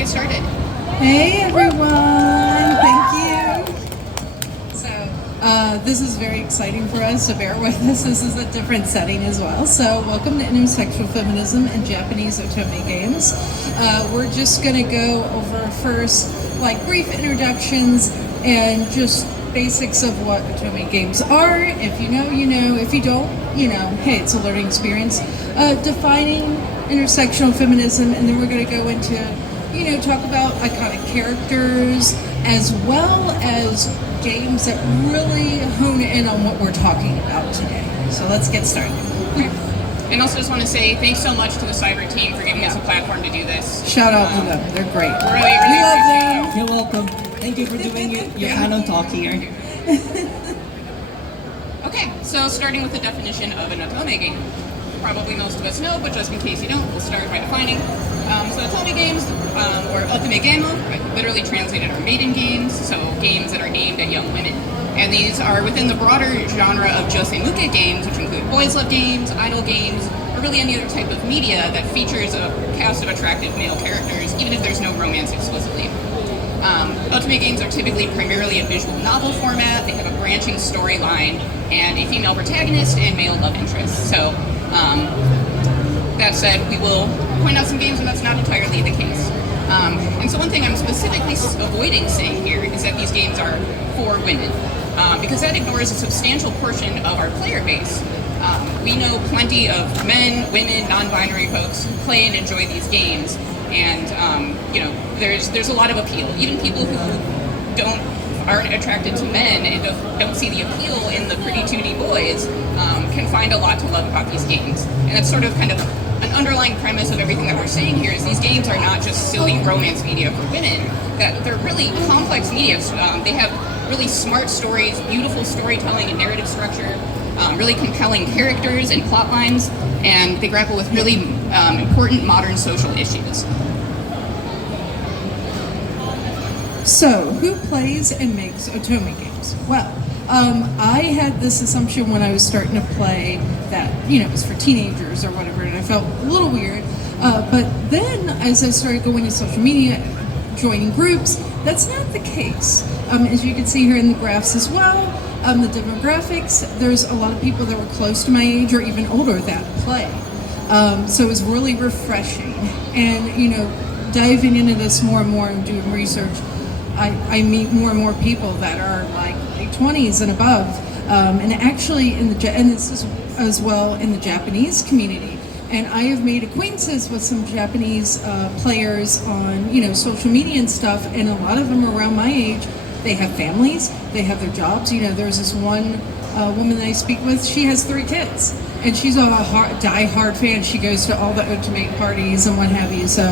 get started. Hey everyone, thank you. So this is very exciting for us, so bear with us. This is a different setting as well. So welcome to Intersectional Feminism and Japanese Otome games. We're just gonna go over first like brief introductions and just basics of what Otome games are. If you know, you know. If you don't, you know, hey, it's a learning experience. Defining intersectional feminism, and then we're going to go into, you know, talk about iconic characters as well as games that really hone in on what we're talking about today. So let's get started. And also just want to say thanks so much to the Cyber team for giving us a platform to do this. Shout out to them. They're great. Really We love appreciate them. You're welcome. Thank you for doing your panel talk here. Okay, so starting with the definition of an Otome game. Probably most of us know, but just in case you don't, we'll start by defining. So Otome games, or Otome game, literally translated are maiden games, so games that are aimed at young women. And these are within the broader genre of josemuke games, which include boys love games, idol games, or really any other type of media that features a cast of attractive male characters, even if there's no romance explicitly. Otome games are typically primarily a visual novel format. They have a branching storyline and a female protagonist and male love interest. So, that said, we will point out some games when that's not entirely the case. And so one thing I'm specifically avoiding saying here is that these games are for women, because that ignores a substantial portion of our player base. We know plenty of men, women, non-binary folks who play and enjoy these games, and you know, there's a lot of appeal. Even people who aren't attracted to men and don't see the appeal in the pretty 2D boys can find a lot to love about these games. And that's sort of kind of an underlying premise of everything that we're saying here is these games are not just silly romance media for women, that they're really complex media. They have really smart stories, beautiful storytelling and narrative structure, really compelling characters and plot lines, and they grapple with really important modern social issues. So, who plays and makes Otome games? Well, I had this assumption when I was starting to play that, you know, it was for teenagers or whatever, and I felt a little weird. But then, as I started going to social media, joining groups, that's not the case. As you can see here in the graphs as well, the demographics, there's a lot of people that were close to my age or even older that play. So it was really refreshing. And, you know, diving into this more and more and doing research, I meet more and more people that are like late 20s and above, and actually and this is as well in the Japanese community. And I have made acquaintances with some Japanese players on, you know, social media and stuff, and a lot of them are around my age. They have families, they have their jobs. You know, there's this one woman that I speak with, she has 3 kids, and she's a die-hard fan. She goes to all the Otome parties and what have you, so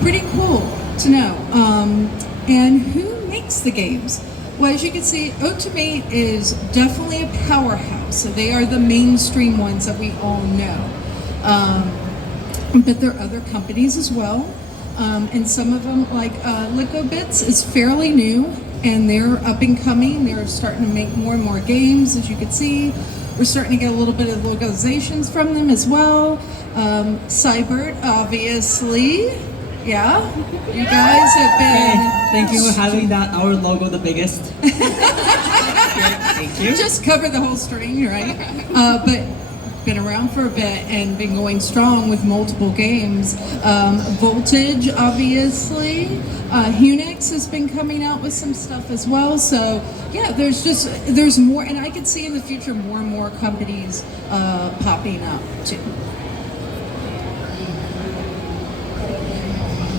pretty cool to know. And who makes the games? Well, as you can see, Otome is definitely a powerhouse. So they are the mainstream ones that we all know. But there are other companies as well. And some of them, like Licobits, is fairly new, and they're up and coming. They're starting to make more and more games, as you can see. We're starting to get a little bit of localizations from them as well. Cybert, obviously. Yeah, you guys have been... Thank you for having that, our logo the biggest. Thank you. Just cover the whole string, right? But been around for a bit and been going strong with multiple games. Voltage, obviously. Unix has been coming out with some stuff as well. So yeah, there's more, and I could see in the future more and more companies popping up too.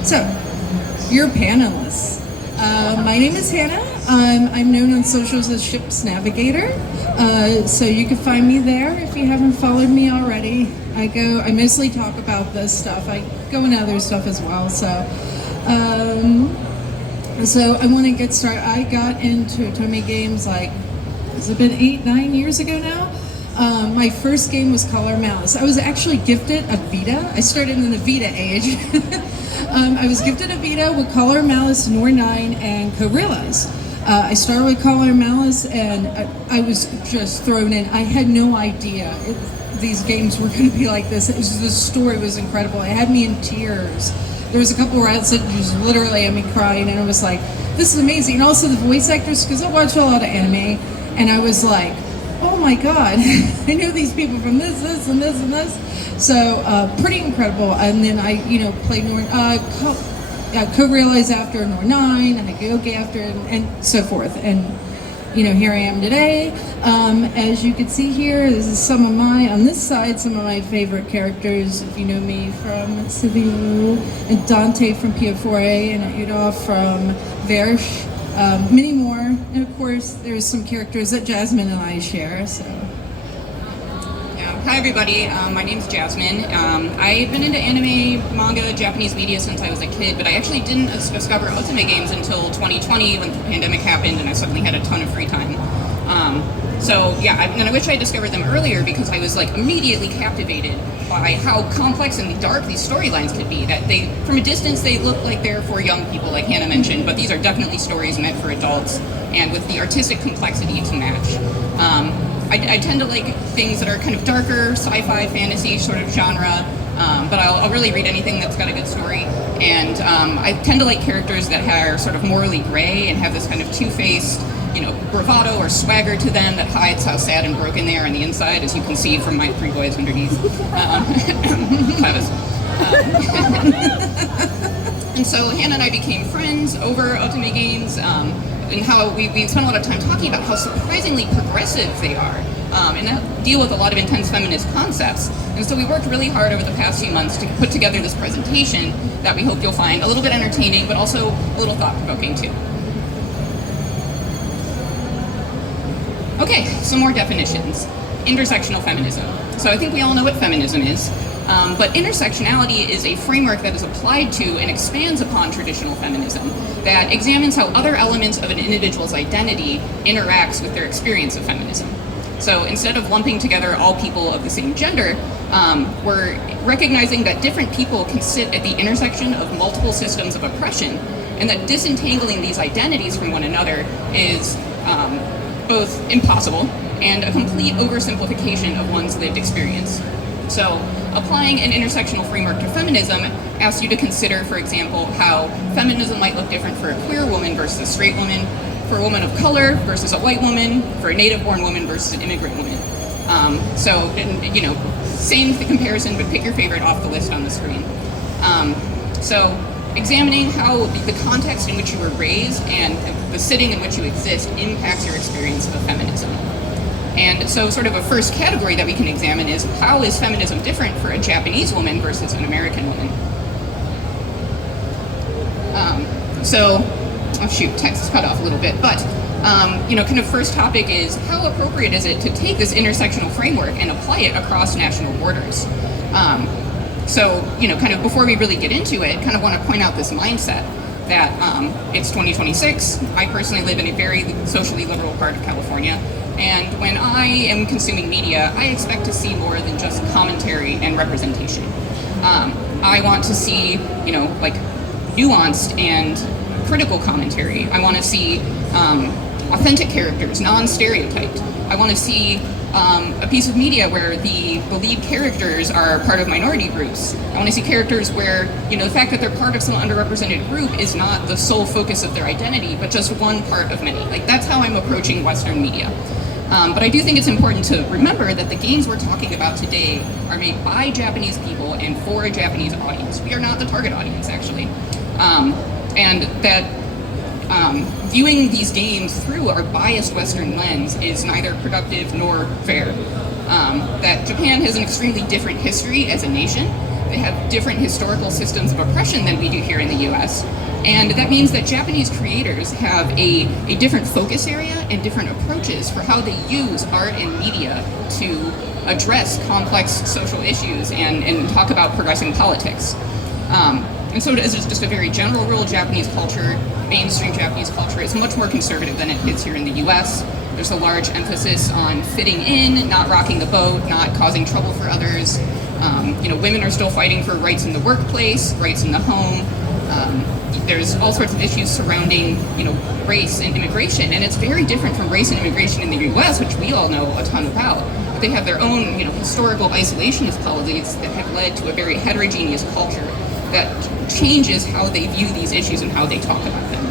So, your panelists. My name is Hannah. I'm known on socials as Ships Navigator. So you can find me there if you haven't followed me already. I mostly talk about this stuff. I go into other stuff as well. So I want to get started. I got into Otome games like, has it been 8-9 years ago now? My first game was Color Malice. I was actually gifted a Vita. I started in the Vita age. I was gifted a Vita with Color Malice, Nor 9, and Gorillas. I started with Color Malice, and I was just thrown in. I had no idea these games were going to be like this. The story was incredible. It had me in tears. there was a couple where I said just literally had me crying, and I was like, this is amazing. And also the voice actors, because I watch a lot of anime, and I was like, oh my god, I know these people from this, and this, and this. So pretty incredible. And then I, played co-realized after Nor 9, and I Yogi after, and so forth. And here I am today. As you can see here, this is on this side, some of my favorite characters. If you know me from Civil, and Dante from PF4A, and Adolf from Verge, many more. And of course, there's some characters that Jasmine and I share, so. Hi everybody, my name's Jasmine. I've been into anime, manga, Japanese media since I was a kid, but I actually didn't discover Otome games until 2020 when the pandemic happened and I suddenly had a ton of free time. And I wish I discovered them earlier because I was immediately captivated by how complex and dark these storylines could be. That from a distance, they look like they're for young people, like Hannah mentioned, but these are definitely stories meant for adults and with the artistic complexity to match. I tend to like things that are kind of darker, sci-fi, fantasy sort of genre, but I'll really read anything that's got a good story. And I tend to like characters that are sort of morally gray and have this kind of two-faced, bravado or swagger to them that hides how sad and broken they are on the inside, as you can see from my 3 boys underneath. And so Hannah and I became friends over Otome games. And how we spent a lot of time talking about how surprisingly progressive they are, and that deal with a lot of intense feminist concepts. And so we worked really hard over the past few months to put together this presentation that we hope you'll find a little bit entertaining, but also a little thought-provoking too. Okay, some more definitions. Intersectional feminism. So I think we all know what feminism is. But intersectionality is a framework that is applied to and expands upon traditional feminism that examines how other elements of an individual's identity interacts with their experience of feminism. So instead of lumping together all people of the same gender, we're recognizing that different people can sit at the intersection of multiple systems of oppression, and that disentangling these identities from one another is both impossible and a complete oversimplification of one's lived experience. So, applying an intersectional framework to feminism asks you to consider, for example, how feminism might look different for a queer woman versus a straight woman, for a woman of color versus a white woman, for a native-born woman versus an immigrant woman. Same comparison, but pick your favorite off the list on the screen. Examining how the context in which you were raised and the setting in which you exist impacts your experience of feminism. And so sort of a first category that we can examine is how is feminism different for a Japanese woman versus an American woman? Text is cut off a little bit, but kind of first topic is how appropriate is it to take this intersectional framework and apply it across national borders? Kind of before we really get into it, kind of want to point out this mindset that it's 2026. I personally live in a very socially liberal part of California. And when I am consuming media, I expect to see more than just commentary and representation. I want to see, nuanced and critical commentary. I want to see authentic characters, non-stereotyped. I want to see a piece of media where the believed characters are part of minority groups. I want to see characters where, the fact that they're part of some underrepresented group is not the sole focus of their identity, but just one part of many. That's how I'm approaching Western media. But I do think it's important to remember that the games we're talking about today are made by Japanese people and for a Japanese audience. We are not the target audience, actually. And that viewing these games through our biased Western lens is neither productive nor fair. That Japan has an extremely different history as a nation. They have different historical systems of oppression than we do here in the US. And that means that Japanese creators have a different focus area and different approaches for how they use art and media to address complex social issues and talk about progressing politics. And so as just a very general rule, Japanese culture, mainstream Japanese culture, is much more conservative than it is here in the US. There's a large emphasis on fitting in, not rocking the boat, not causing trouble for others. Women are still fighting for rights in the workplace, rights in the home. There's all sorts of issues surrounding, race and immigration, and it's very different from race and immigration in the U.S., which we all know a ton about. But they have their own, historical isolationist policies that have led to a very heterogeneous culture. that changes how they view these issues and how they talk about them.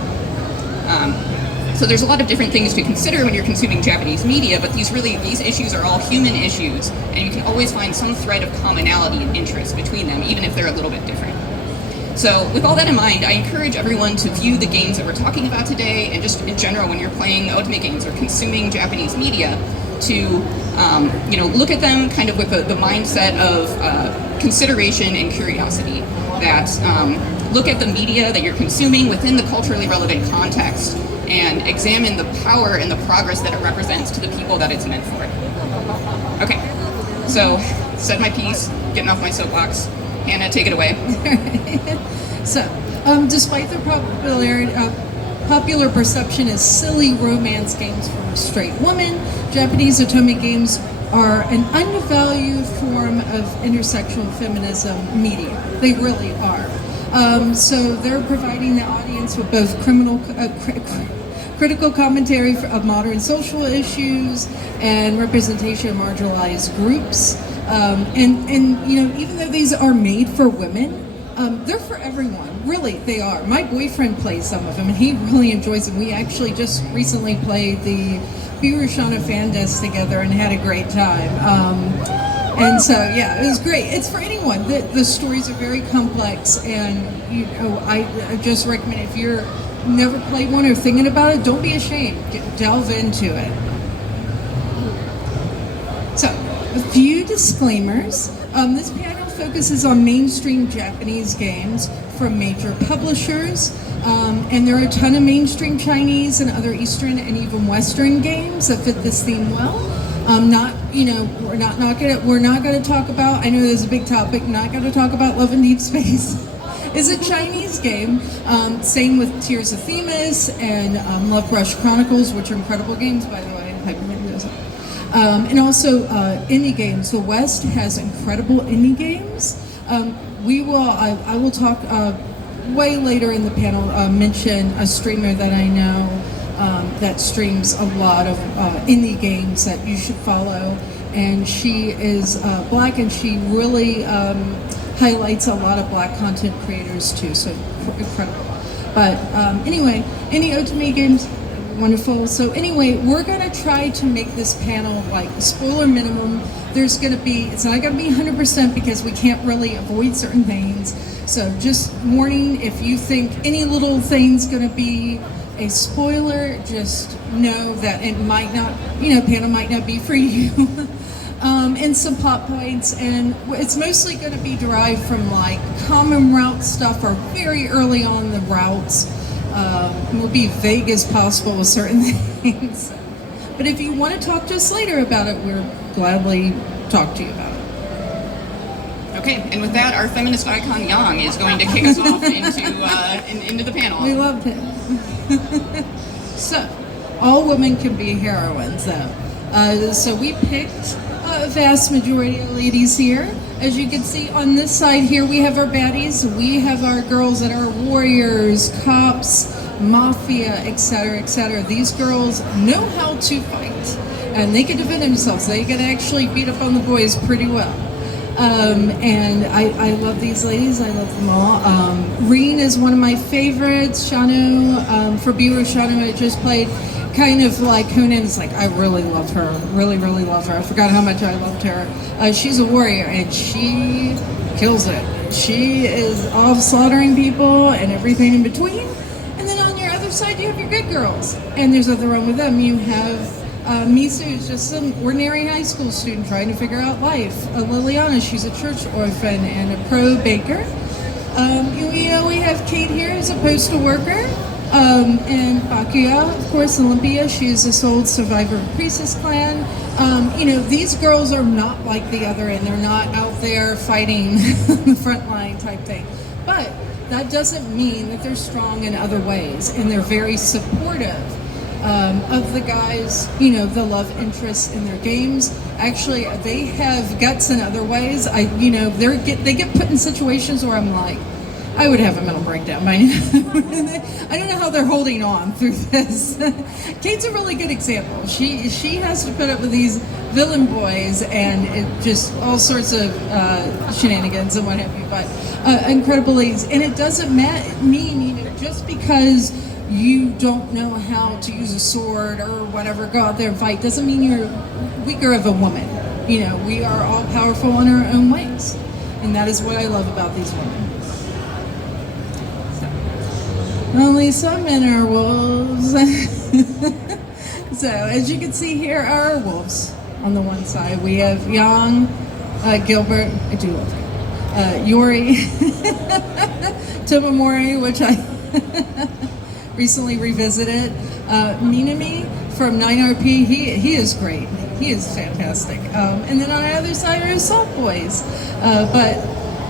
So there's a lot of different things to consider when you're consuming Japanese media, but these issues are all human issues, and you can always find some thread of commonality and interest between them, even if they're a little bit different. So with all that in mind, I encourage everyone to view the games that we're talking about today, and just in general when you're playing Otome games or consuming Japanese media, to look at them kind of with the mindset of consideration and curiosity. That look at the media that you're consuming within the culturally relevant context and examine the power and the progress that it represents to the people that it's meant for. Okay, so said my piece, getting off my soapbox. Hannah, take it away. So, despite their popular perception as silly romance games for straight women, Japanese Otome games are an undervalued form of intersectional feminism media. They really are. So they're providing the audience with both critical commentary of modern social issues and representation of marginalized groups. And even though these are made for women, they're for everyone. Really, they are. My boyfriend plays some of them, and he really enjoys them. We actually just recently played the Birushana Fan Desk together and had a great time. And so, yeah, it was great. It's for anyone. The stories are very complex, and I just recommend if you're never played one or thinking about it, don't be ashamed. Delve into it. So, a few disclaimers. This panel focuses on mainstream Japanese games from major publishers, and there are a ton of mainstream Chinese and other Eastern and even Western games that fit this theme well. We're not going to talk about. I know there's a big topic. Not going to talk about Love in Deep Space. Is a Chinese game. Same with Tears of Themis and Love Brush Chronicles, which are incredible games, by the way. And also indie games. The West has incredible indie games. I will talk way later in the panel, mention a streamer that I know that streams a lot of indie games that you should follow. And she is Black, and she really highlights a lot of Black content creators too, so incredible. But anyway, indie Otome games, wonderful. So anyway, we're gonna try to make this panel like spoiler minimum. It's not gonna be 100% because we can't really avoid certain things. So just warning, if you think any little thing's gonna be a spoiler, just know that it might not, panel might not be for you. And some plot points, and it's mostly going to be derived from like common route stuff or very early on the routes. We'll be vague as possible with certain things. But if you want to talk to us later about it, we'll gladly talk to you about it. Okay, and with that, our feminist icon Yang is going to kick us off into the panel. We loved it. So, all women can be heroines, though. So we picked a vast majority of ladies here. As you can see on this side here, we have our baddies. We have our girls that are warriors, cops, mafia, etc., etc. These girls know how to fight, and they can defend themselves. They can actually beat up on the boys pretty well. And I love these ladies. I love them all. Reen is one of my favorites. Shano, for Biru Shano, I just played. Kind of like Conan is like, I really love her. Really, really love her. I forgot how much I loved her. She's a warrior, and she kills it. She is off slaughtering people and everything in between. And then on your other side, you have your good girls. And there's nothing wrong with them. You have Misu, who's just an ordinary high school student trying to figure out life. Liliana, she's a church orphan and a pro baker. We have Kate here, who's a postal worker. And Bakuya, of course, Olympia, she's a soul survivor of Priestess Clan. These girls are not like the other, and they're not out there fighting the front line type thing. But that doesn't mean that they're strong in other ways, and they're very supportive of the guys, the love interests in their games. Actually, they have guts in other ways. They get put in situations where I'm like, I would have a mental breakdown by now. I don't know how they're holding on through this. Kate's a really good example. She has to put up with these villain boys and it just all sorts of shenanigans and what have you. But incredibly, and it doesn't mean just because you don't know how to use a sword or whatever, go out there and fight, doesn't mean you're weaker of a woman. We are all powerful in our own ways, and that is what I love about these women. Only some men are wolves. So, as you can see here are our wolves. On the one side, we have Yang, Gilbert, I do love him, Yori, Tomomori, which I recently revisited, Minami from 9RP. He is great. He is fantastic. And then on the other side are soft boys. But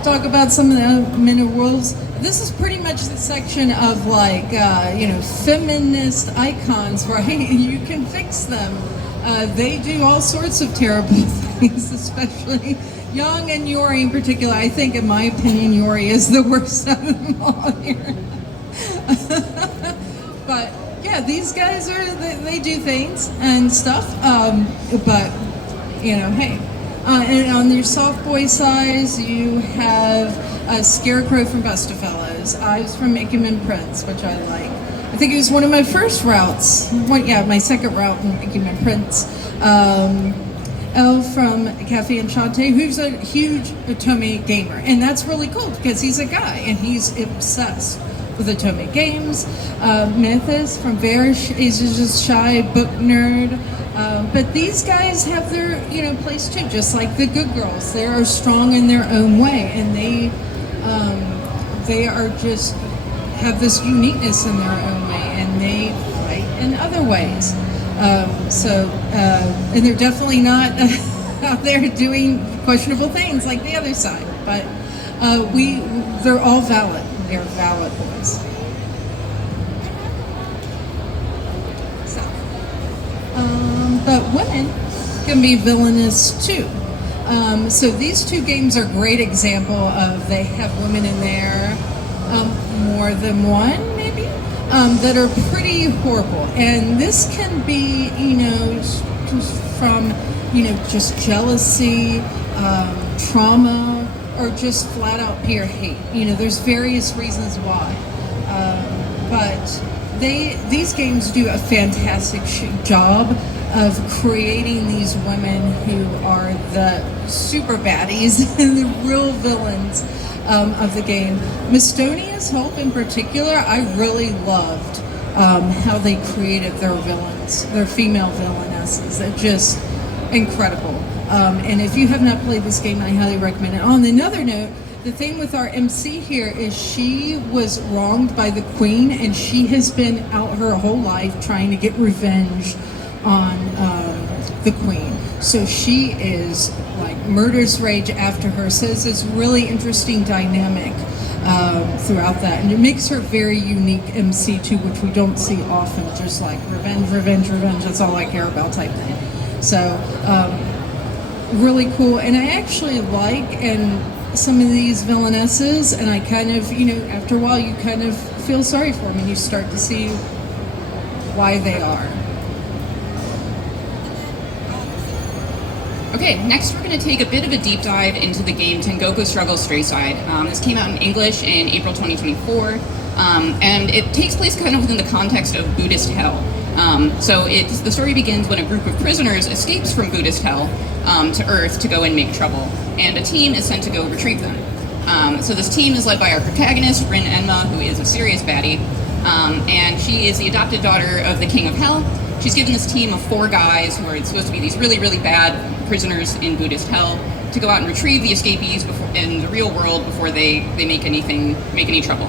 talk about some of the men of wolves. This is pretty much the section of feminist icons, right? You can fix them. They do all sorts of terrible things, especially Yang and Yori in particular. I think, in my opinion, Yori is the worst of them all here. But yeah, these guys they do things and stuff. But hey. And on your soft boy size, you have Scarecrow from Best of Fellows, Ives from Making Men Prince, which I like. I think it was one of my first routes. My second route in Making Men Prince. Elle from Cafe Enchante, who's a huge Otome gamer, and that's really cool because he's a guy and he's obsessed with Otome games. Mythos from Varish is just shy book nerd. But these guys have their place too, just like the good girls. They are strong in their own way, and they are just have this uniqueness in their own way, and they fight in other ways. And they're definitely not out there doing questionable things like the other side. But they're all valid. They're valid boys. But women can be villainous too. So these two games are a great example of they have women in there, more than one maybe, that are pretty horrible. And this can be, just from, just jealousy, trauma, or just flat out pure hate. There's various reasons why. But these games do a fantastic job of creating these women who are the super baddies and the real villains of the game. Mistonia's Hope in particular, I really loved how they created their villains, their female villainesses. They're just incredible. And if you have not played this game, I highly recommend it. On another note, the thing with our MC here is she was wronged by the queen, and she has been out her whole life trying to get revenge on the queen. So she is like murder's rage after her. So it's this really interesting dynamic throughout that, and it makes her very unique MC too, which we don't see often. Just like revenge, revenge, revenge. That's all I care about type thing. So really cool, and I actually like some of these villainesses, and I kind of, after a while, you kind of feel sorry for them, and you start to see why they are. Okay, next we're going to take a bit of a deep dive into the game Tengoku Struggle Stray Side. This came out in English in April 2024, and it takes place kind of within the context of Buddhist hell. So the story begins when a group of prisoners escapes from Buddhist hell to Earth to go and make trouble, and a team is sent to go retrieve them. So this team is led by our protagonist, Rin Enma, who is a serious baddie, and she is the adopted daughter of the King of Hell. She's given this team of 4 guys who are supposed to be these really, really bad prisoners in Buddhist hell to go out and retrieve the escapees in the real world before they make any trouble.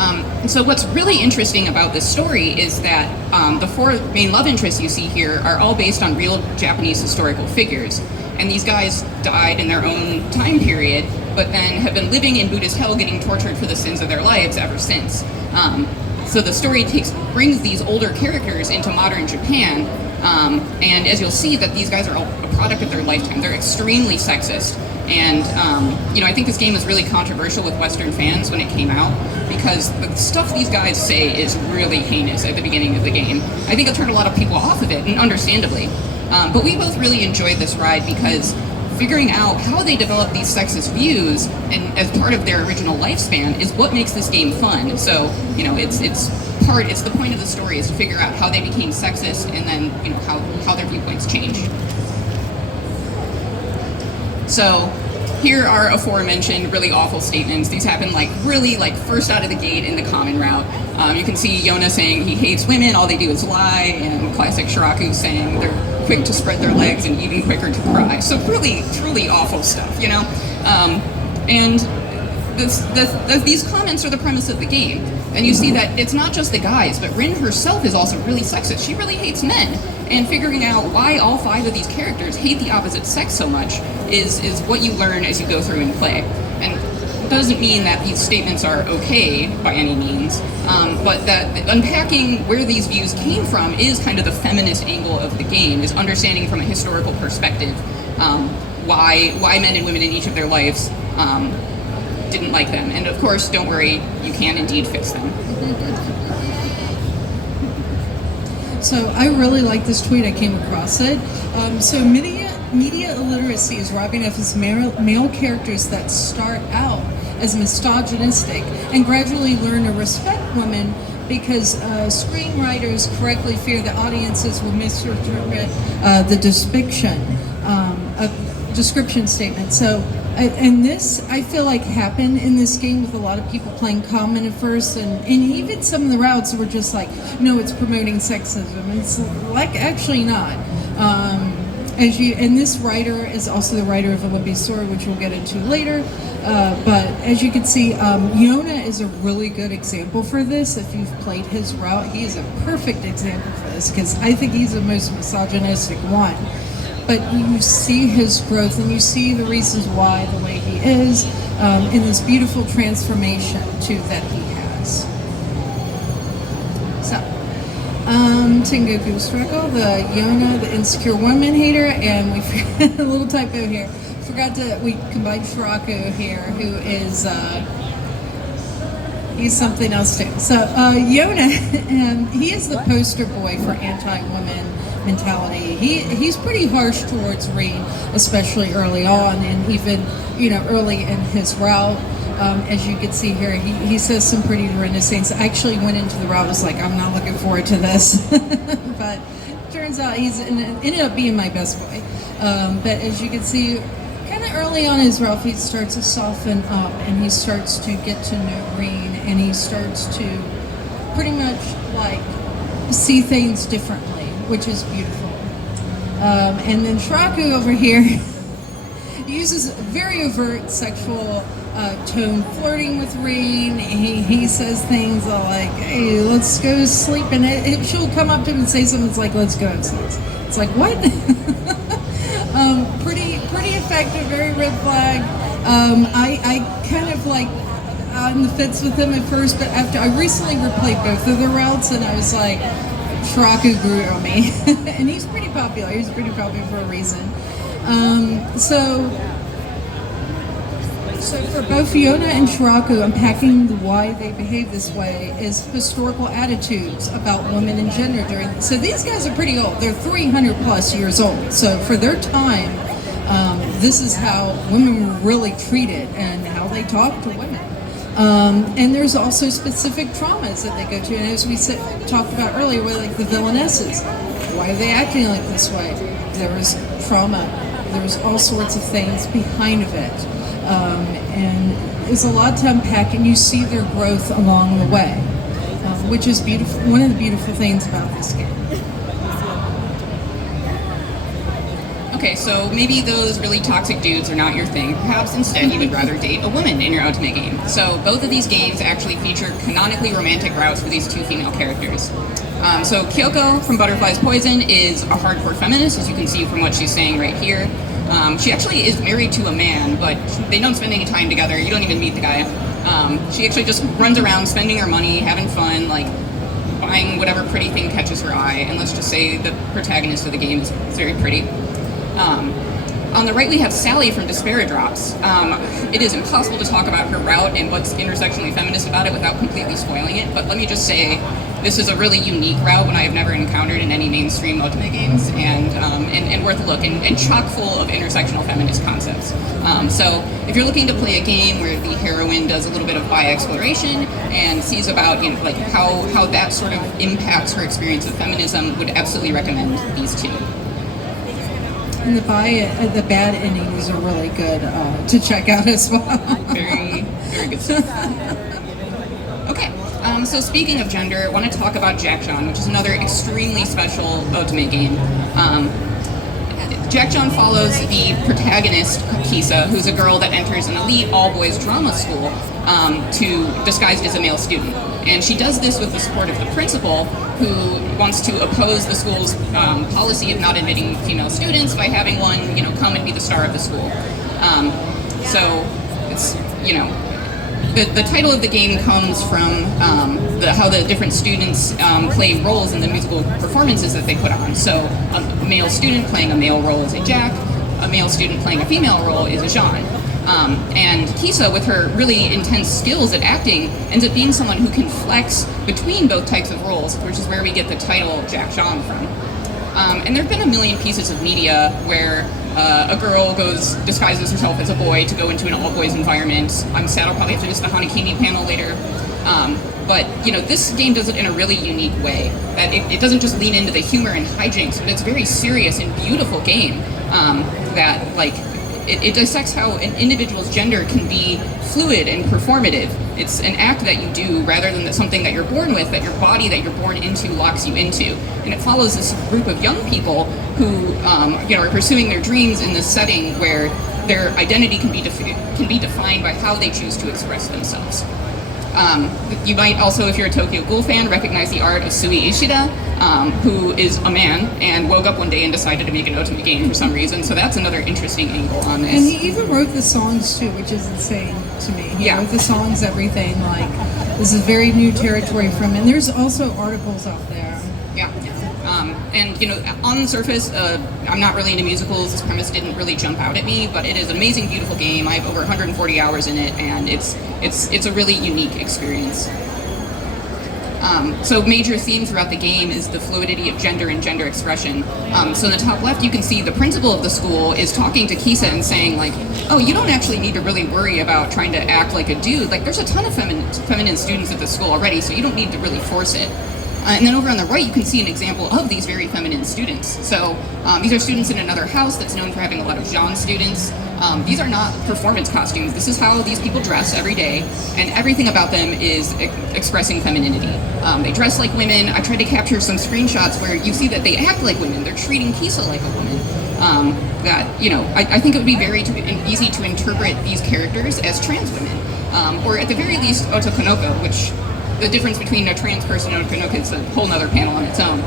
And so what's really interesting about this story is that the 4 main love interests you see here are all based on real Japanese historical figures. And these guys died in their own time period, but then have been living in Buddhist hell getting tortured for the sins of their lives ever since. So the story brings these older characters into modern Japan, and as you'll see that these guys are all a product of their lifetime. They're extremely sexist, And I think this game was really controversial with Western fans when it came out because the stuff these guys say is really heinous at the beginning of the game. I think it turned a lot of people off of it, and understandably. But we both really enjoyed this ride because figuring out how they develop these sexist views and as part of their original lifespan is what makes this game fun. So, it's the point of the story is to figure out how they became sexist and then, how their viewpoints changed. So here are aforementioned really awful statements. These happen really first out of the gate in the common route. You can see Yona saying he hates women, all they do is lie, and classic Shiraku saying they're quick to spread their legs and even quicker to cry. So really, truly awful stuff, And these comments are the premise of the game. And you see that it's not just the guys, but Rin herself is also really sexist. She really hates men. And figuring out why all 5 of these characters hate the opposite sex so much is what you learn as you go through and play. And it doesn't mean that these statements are okay by any means, but that unpacking where these views came from is kind of the feminist angle of the game, is understanding from a historical perspective why men and women in each of their lives didn't like them. And of course, don't worry, you can indeed fix them. So I really like this tweet. I came across it. So media illiteracy is robbing us male characters that start out as misogynistic and gradually learn to respect women because screenwriters correctly fear that audiences will misinterpret the description statement. So, and this, I feel like, happened in this game with a lot of people playing common at first, and even some of the routes were just like, no, it's promoting sexism. It's actually not. And this writer is also the writer of Olympia's Sword, which we'll get into later. But as you can see, Yona is a really good example for this. If you've played his route, he is a perfect example for this because I think he's the most misogynistic one. But you see his growth and you see the reasons why the way he is in this beautiful transformation too that he has. So, Tengoku Struggle, the Yona, the insecure woman hater, and we forgot a little typo here. We combined Shiraku here, who is he's something else too. So Yona, he is the poster boy for anti-woman mentality. He's pretty harsh towards Rin, especially early on, and even early in his route. As you can see here, he says some pretty horrendous things. I actually went into the route, was like, I'm not looking forward to this, but turns out he's ended up being my best boy. But as you can see, kind of early on his route, he starts to soften up, and he starts to get to know Rin, and he starts to pretty much see things differently, which is beautiful. And then Shiraku over here uses very overt sexual tone, flirting with Rin. He says things like, "Hey, let's go sleep," and she'll come up to him and say something that's like, "Let's go have sex." It's like, what? Pretty effective, very red flag. I kind of on the fence with him at first, but after I recently replayed both of the routes, and I was like, Shiraku grew on me, and he's pretty popular. He's pretty popular for a reason. So for both Fiona and Shiraku, unpacking why they behave this way is historical attitudes about women and gender so these guys are pretty old. They're 300 plus years old. So for their time, this is how women were really treated and how they talk to women. And there's also specific traumas that they go to. And as we talked about earlier, with the villainesses, why are they acting like this way? There was trauma. There was all sorts of things behind of it. And there's a lot to unpack, and you see their growth along the way, which is beautiful. One of the beautiful things about this game. Okay, so maybe those really toxic dudes are not your thing. Perhaps instead you would rather date a woman in your Otome game. So both of these games actually feature canonically romantic routes for these 2 female characters. So Kyoko from Butterfly's Poison is a hardcore feminist, as you can see from what she's saying right here. She actually is married to a man, but they don't spend any time together. You don't even meet the guy. She actually just runs around spending her money, having fun, buying whatever pretty thing catches her eye. And let's just say the protagonist of the game is very pretty. On the right, we have Sally from Disparadrops. It is impossible to talk about her route and what's intersectionally feminist about it without completely spoiling it, but let me just say this is a really unique route one I have never encountered in any mainstream Otome games, and worth a look, and chock full of intersectional feminist concepts. So if you're looking to play a game where the heroine does a little bit of bi exploration and sees about like how that sort of impacts her experience of feminism, would absolutely recommend these two. And the bad endings are really good to check out as well. Very, very good stuff. Okay, so speaking of gender, I want to talk about Jack John, which is another extremely special Otome game. Jack John follows the protagonist, Kisa, who's a girl that enters an elite all-boys drama school disguised as a male student. And she does this with the support of the principal, who wants to oppose the school's policy of not admitting female students by having one, come and be the star of the school. So it's, the title of the game comes from how the different students play roles in the musical performances that they put on. So a male student playing a male role is a Jack, a male student playing a female role is a Jean. And Kisa, with her really intense skills at acting, ends up being someone who can flex between both types of roles, which is where we get the title Jack Jean from. And there have been a million pieces of media where a girl disguises herself as a boy to go into an all-boys environment. I'm sad I'll probably have to miss the Hanakimi panel later. But this game does it in a really unique way. That it doesn't just lean into the humor and hijinks, but it's a very serious and beautiful game it dissects how an individual's gender can be fluid and performative. It's an act that you do rather than something that you're born with, that your body that you're born into locks you into. And it follows this group of young people who are pursuing their dreams in this setting where their identity can be defined by how they choose to express themselves. You might also, if you're a Tokyo Ghoul fan, recognize the art of Sui Ishida, who is a man and woke up one day and decided to make an Otome game for some reason. So that's another interesting angle on this. And he even wrote the songs too, which is insane to me. He wrote the songs, everything. This is very new territory from him. And there's also articles out there. Yeah. On the surface, I'm not really into musicals. This premise didn't really jump out at me, but it is an amazing, beautiful game. I have over 140 hours in it, and it's a really unique experience. So major theme throughout the game is the fluidity of gender and gender expression. So in the top left, you can see the principal of the school is talking to Kisa and saying oh, you don't actually need to really worry about trying to act like a dude. There's a ton of feminine students at the school already, so you don't need to really force it. And then over on the right, you can see an example of these very feminine students. So these are students in another house that's known for having a lot of Jean students. These are not performance costumes. This is how these people dress every day, and everything about them is expressing femininity. They dress like women. I tried to capture some screenshots where you see that they act like women. They're treating Kisa like a woman. I think it would be very easy to interpret these characters as trans women, or at the very least, otokonoko, which the difference between a trans person and otokonoko is a whole nother panel on its own.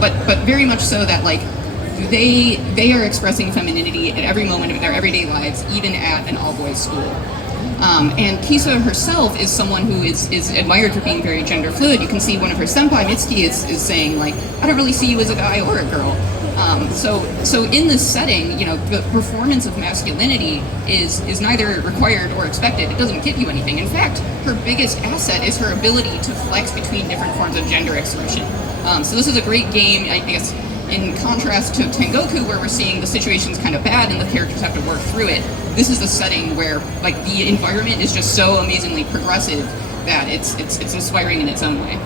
But very much so that they are expressing femininity at every moment of their everyday lives, even at an all-boys school. And Kisa herself is someone who is admired for being very gender fluid. You can see one of her senpai, Mitsuki, is saying I don't really see you as a guy or a girl. So in this setting, the performance of masculinity is neither required or expected. It doesn't give you anything. In fact, her biggest asset is her ability to flex between different forms of gender expression. So this is a great game, I guess, in contrast to Tengoku, where we're seeing the situation's kind of bad and the characters have to work through it. This is a setting where the environment is just so amazingly progressive that it's inspiring in its own way.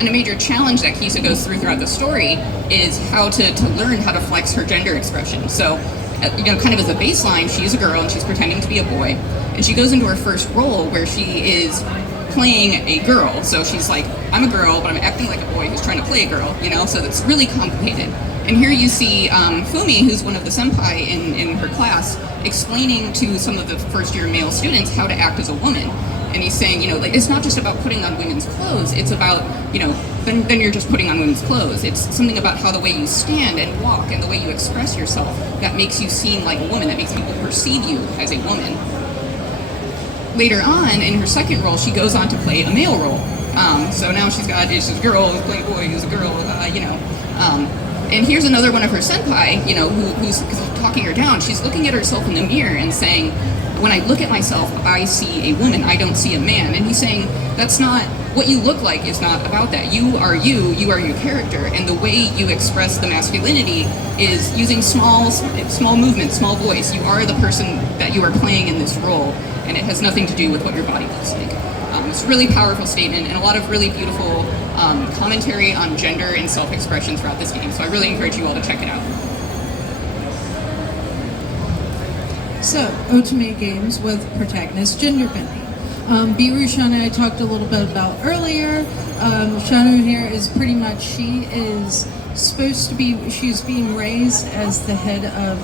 And a major challenge that Kisa goes throughout the story is how to learn how to flex her gender expression. So, kind of as a baseline, she's a girl and she's pretending to be a boy, and she goes into her first role where she is playing a girl. So she's I'm a girl, but I'm acting like a boy who's trying to play a girl, so that's really complicated. And here you see Fumi, who's one of the senpai in her class, explaining to some of the first-year male students how to act as a woman. And he's saying, it's not just about putting on women's clothes, it's about, then you're just putting on women's clothes. It's something about how the way you stand and walk and the way you express yourself that makes you seem like a woman, that makes people perceive you as a woman. Later on, in her second role, she goes on to play a male role. So now she's a girl who's playing a boy who's a girl, And here's another one of her senpai, you know, who's talking her down. She's looking at herself in the mirror and saying, when I look at myself, I see a woman, I don't see a man. And he's saying, that's not, what you look like is not about that. You are your character, and the way you express the masculinity is using small movements, small voice. You are the person that you are playing in this role, and it has nothing to do with what your body looks like. It's a really powerful statement and a lot of really beautiful commentary on gender and self-expression throughout this game. So I really encourage you all to check it out. So, Otome games with protagonist gender bending. Biru Shana I talked a little bit about earlier. Shanu here is pretty much, she is supposed to be, she's being raised as the head of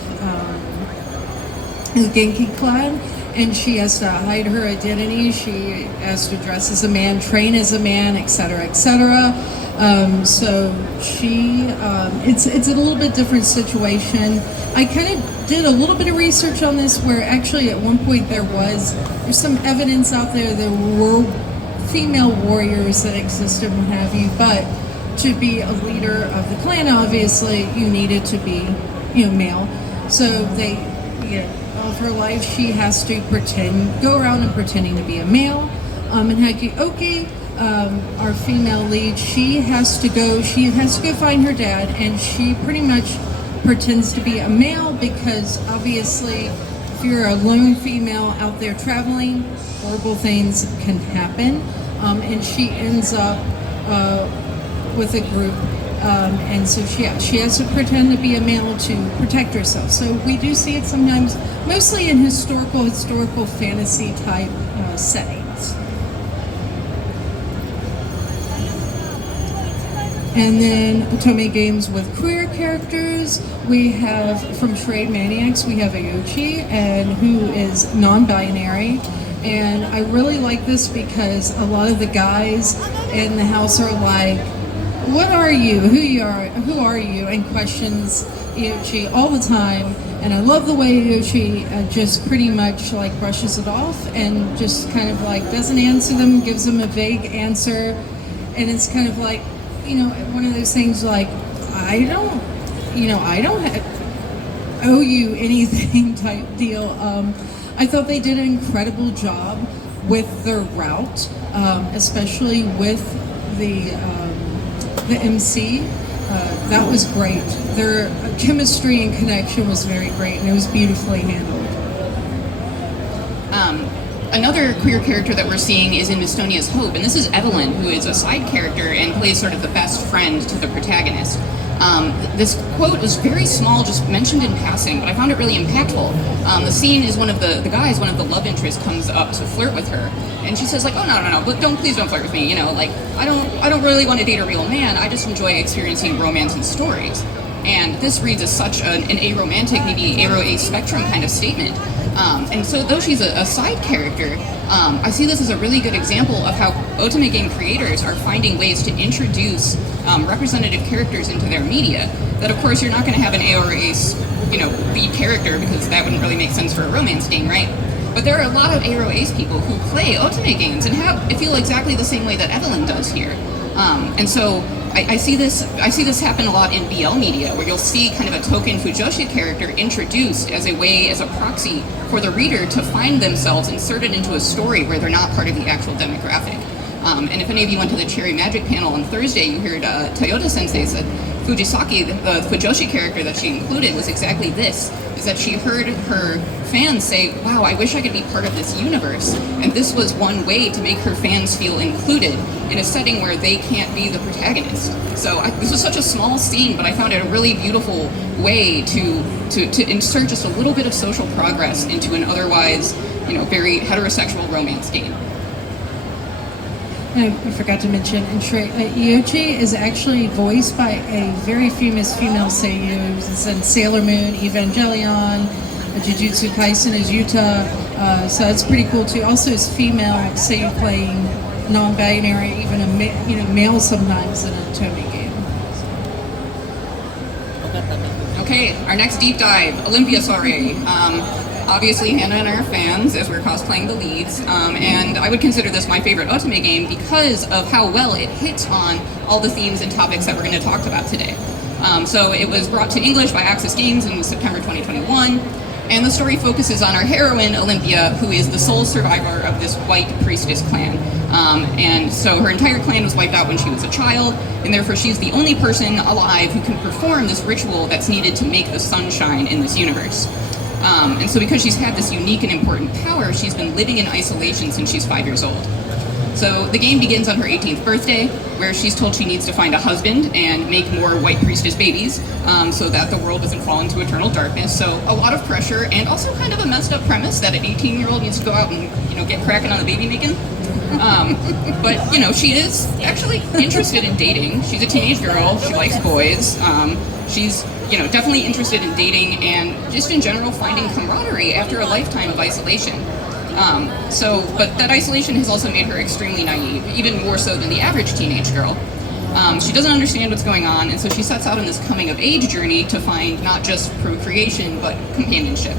the Genki clan, and she has to hide her identity. She has to dress as a man, train as a man, etc., etc. So she, it's a little bit different situation. I kind of did a little bit of research on this, where actually at one point there's some evidence out there were female warriors that existed, what have you, but to be a leader of the clan, obviously you needed to be, you know, male. So they, all of her life she has to go around and pretending to be a male. And Hakioki, our female lead, she has to go find her dad, and she pretty much pretends to be a male because obviously if you're a lone female out there traveling, horrible things can happen. And she ends up with a group, and so she has to pretend to be a male to protect herself. So we do see it sometimes, mostly in historical fantasy type settings. And then Otome games with queer characters. We have, from Charade Maniacs, we have Ayochi, and who is non-binary. And I really like this because a lot of the guys in the house are like, what are you? Who are you? And questions Ayochi all the time. And I love the way Ayochi just pretty much like brushes it off and just kind of like doesn't answer them, gives them a vague answer. And it's kind of like, you know, one of those things like, I don't owe you anything type deal. I thought they did an incredible job with their route, especially with the MC. That was great. Their chemistry and connection was very great, and it was beautifully handled. Another queer character that we're seeing is in Estonia's Hope, and this is Evelyn, who is a side character and plays sort of the best friend to the protagonist. This quote was very small, just mentioned in passing, but I found it really impactful. The scene is one of the guys, one of the love interests, comes up to flirt with her, and she says like, "Oh no, but please don't flirt with me. You know, like I don't really want to date a real man. I just enjoy experiencing romance and stories." And this reads as such an aromantic, maybe aro-a spectrum kind of statement. And so though she's a side character, I see this as a really good example of how Otome game creators are finding ways to introduce representative characters into their media. That of course you're not going to have an ARA, lead character, because that wouldn't really make sense for a romance game, right? But there are a lot of ARA people who play Otome games and feel exactly the same way that Evelyn does here. And so I see this happen a lot in BL media, where you'll see kind of a token Fujoshi character introduced as a proxy for the reader to find themselves inserted into a story where they're not part of the actual demographic. And if any of you went to the Cherry Magic panel on Thursday, you heard Toyota Sensei said Fujisaki, the Fujoshi character that she included, was exactly this, is that she heard her fans say, wow, I wish I could be part of this universe. And this was one way to make her fans feel included in a setting where they can't be the protagonist. So this was such a small scene, but I found it a really beautiful way to insert just a little bit of social progress into an otherwise, very heterosexual romance game. I forgot to mention, Iochi is actually voiced by a very famous female seiyuu who's in Sailor Moon, Evangelion, Jujutsu Kaisen is Yuta, so that's pretty cool too. Also, is female seiyuu playing non-binary, even a male sometimes in a Otome game. Okay, our next deep dive, Olympia Soiree. Obviously, Hannah and I are fans, as we're cosplaying the leads, and I would consider this my favorite Otome game because of how well it hits on all the themes and topics that we're going to talk about today. So it was brought to English by Access Games in September 2021. And the story focuses on our heroine, Olympia, who is the sole survivor of this white priestess clan. And so her entire clan was wiped out when she was a child, and therefore she's the only person alive who can perform this ritual that's needed to make the sun shine in this universe. And so because she's had this unique and important power, she's been living in isolation since she's 5 years old. So the game begins on her 18th birthday, where she's told she needs to find a husband and make more white priestess babies, so that the world doesn't fall into eternal darkness. So a lot of pressure, and also kind of a messed up premise that an 18-year-old needs to go out and get cracking on the baby making. But she is actually interested in dating. She's a teenage girl. She likes boys. She's definitely interested in dating and just in general finding camaraderie after a lifetime of isolation. But that isolation has also made her extremely naive, even more so than the average teenage girl. She doesn't understand what's going on, and so she sets out on this coming-of-age journey to find not just procreation, but companionship.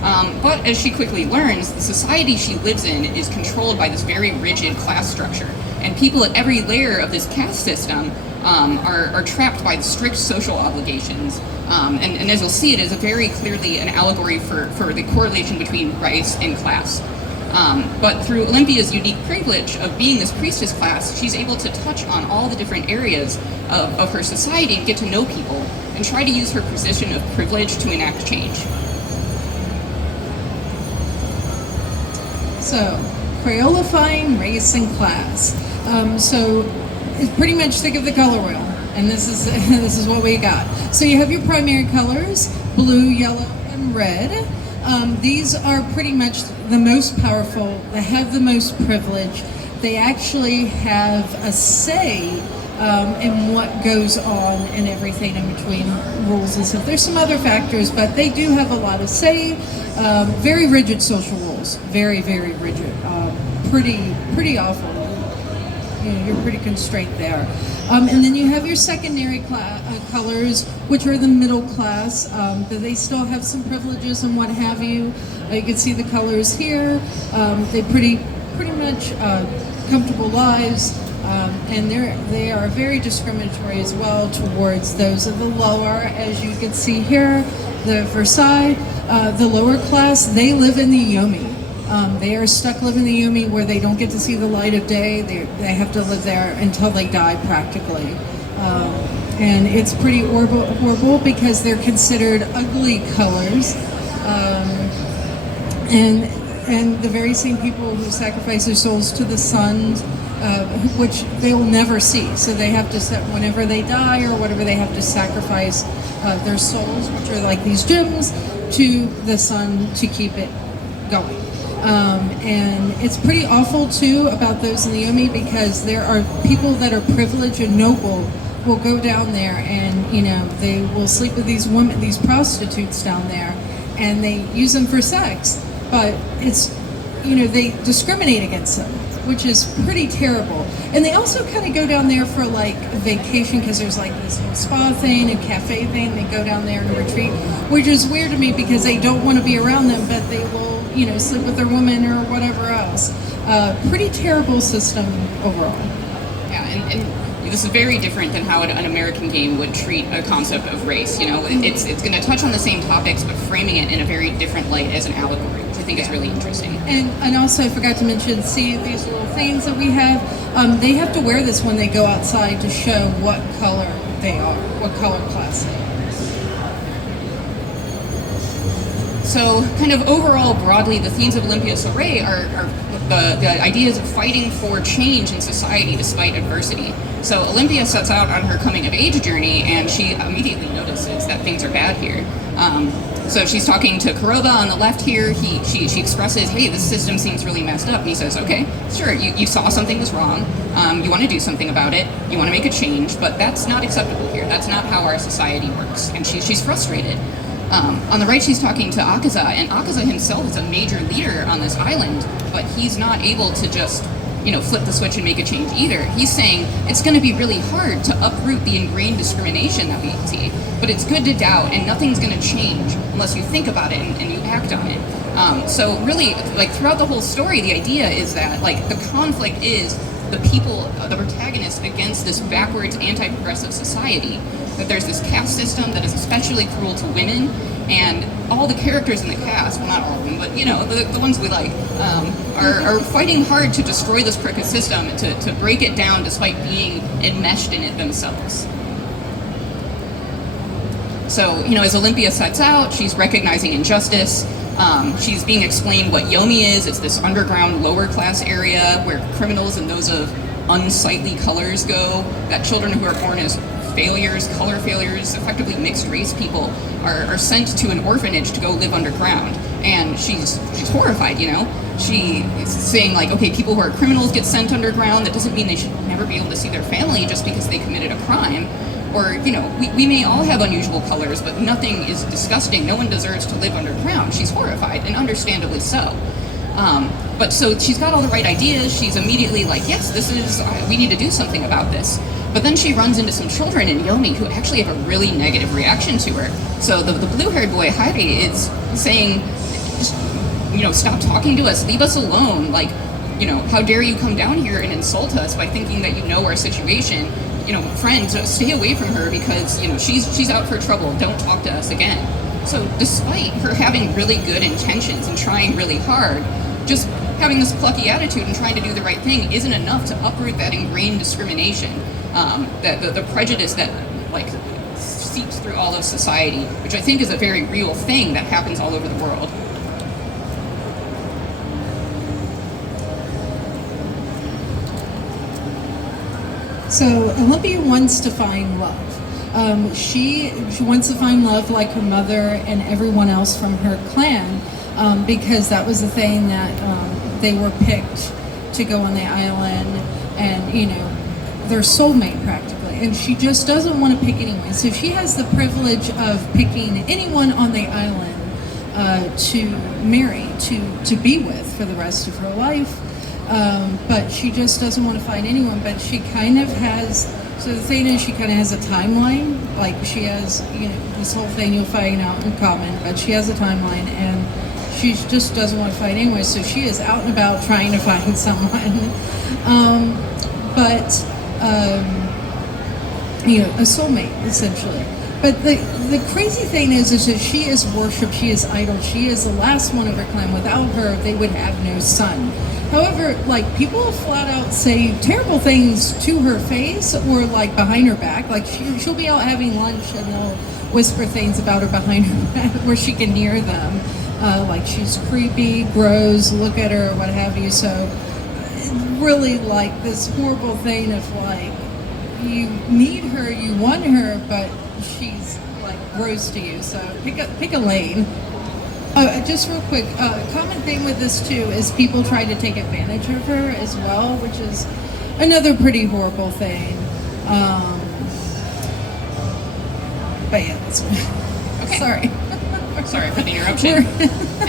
But as she quickly learns, the society she lives in is controlled by this very rigid class structure, and people at every layer of this caste system are trapped by strict social obligations. And as you'll see, it is very clearly an allegory for the correlation between race and class. But through Olympia's unique privilege of being this priestess class, she's able to touch on all the different areas of her society and get to know people, and try to use her position of privilege to enact change. So, Crayoleifying race and class. So, pretty much think of the color wheel, and this is what we got. So you have your primary colors: blue, yellow, and red. These are pretty much the most powerful. They have the most privilege. They actually have a say in what goes on and everything in between rules and stuff. There's some other factors, but they do have a lot of say. Very rigid social rules. Very, very rigid. Pretty awful. You're pretty constrained there. And then you have your secondary colors, which are the middle class. But they still have some privileges and what have you. You can see the colors here. They pretty much comfortable lives. And they are very discriminatory as well towards those of the lower. As you can see here, the Versailles, the lower class, they live in the Yomi. They are stuck living in the Yumi, where they don't get to see the light of day. They have to live there until they die, practically. And it's pretty horrible because they're considered ugly colors. And the very same people who sacrifice their souls to the sun, which they will never see. So they have to, whenever they die or whatever, they have to sacrifice their souls, which are like these gems, to the sun to keep it going. And it's pretty awful too about those in the Yomi, because there are people that are privileged and noble will go down there, and they will sleep with these women, these prostitutes down there, and they use them for sex. But it's they discriminate against them, which is pretty terrible. And they also kind of go down there for like a vacation, because there's like this whole spa thing and cafe thing. They go down there and retreat, which is weird to me because they don't want to be around them, but they will sleep with their woman or whatever else. Pretty terrible system overall. Yeah, and this is very different than how an American game would treat a concept of race. It's going to touch on the same topics, but framing it in a very different light as an allegory, which I think is really interesting. And also, I forgot to mention, see these little things that we have? They have to wear this when they go outside to show what color they are, what color class they are. So, kind of overall, broadly, the themes of Olympia's array are the ideas of fighting for change in society despite adversity. So Olympia sets out on her coming-of-age journey, and she immediately notices that things are bad here. So she's talking to Kuroba on the left here. She expresses, hey, this system seems really messed up. And he says, okay, sure, you saw something was wrong. You want to do something about it. You want to make a change, but that's not acceptable here. That's not how our society works. And she's frustrated. On the right, she's talking to Akaza, and Akaza himself is a major leader on this island, but he's not able to just, flip the switch and make a change either. He's saying it's going to be really hard to uproot the ingrained discrimination that we see, but it's good to doubt, and nothing's going to change unless you think about it and you act on it. So really, throughout the whole story, the idea is that, the conflict is the people, the protagonists against this backwards, anti-progressive society. That there's this caste system that is especially cruel to women, and all the characters in the cast, well, not all of them, but the ones we like, are fighting hard to destroy this crooked system, to break it down despite being enmeshed in it themselves. So, as Olympia sets out, she's recognizing injustice. She's being explained what Yomi is. It's this underground, lower-class area where criminals and those of unsightly colors go, that children who are born as failures, color failures, effectively mixed-race people, are sent to an orphanage to go live underground. And she's horrified, She is saying, like, okay, people who are criminals get sent underground. That doesn't mean they should never be able to see their family just because they committed a crime. Or, we may all have unusual colors, but nothing is disgusting. No one deserves to live underground. She's horrified, and understandably so. But so she's got all the right ideas. She's immediately like, yes, we need to do something about this. But then she runs into some children in Yomi who actually have a really negative reaction to her. So the blue-haired boy, Heidi, is saying, stop talking to us, leave us alone. Like, how dare you come down here and insult us by thinking that you know our situation. Friends, stay away from her because, she's out for trouble. Don't talk to us again. So despite her having really good intentions and trying really hard, just having this plucky attitude and trying to do the right thing isn't enough to uproot that ingrained discrimination, the prejudice that, like, seeps through all of society, which I think is a very real thing that happens all over the world. So Olympia wants to find love. She wants to find love like her mother and everyone else from her clan, because that was the thing that they were picked to go on the island, and their soulmate practically. And she just doesn't want to pick anyone. So she has the privilege of picking anyone on the island to marry, to be with for the rest of her life. But she just doesn't want to find anyone. But she kind of has. So the thing is, she kind of has a timeline. Like she has, this whole thing you'll find out in common. But she has a timeline, and she just doesn't want to find anyone. So she is out and about trying to find someone. A soulmate essentially. But the crazy thing is that she is worshipped. She is idol. She is the last one of her clan. Without her, they would have no son. However, like, people flat out say terrible things to her face or like behind her back. Like she'll be out having lunch and they'll whisper things about her behind her back where she can hear them. Like she's creepy, gross, look at her, what have you. So really like this horrible thing of like, you need her, you want her, but she's like gross to you. So pick a lane. Just real quick, common thing with this too is people try to take advantage of her as well, which is another pretty horrible thing. But yeah, that's okay. Sorry. Sorry for the interruption.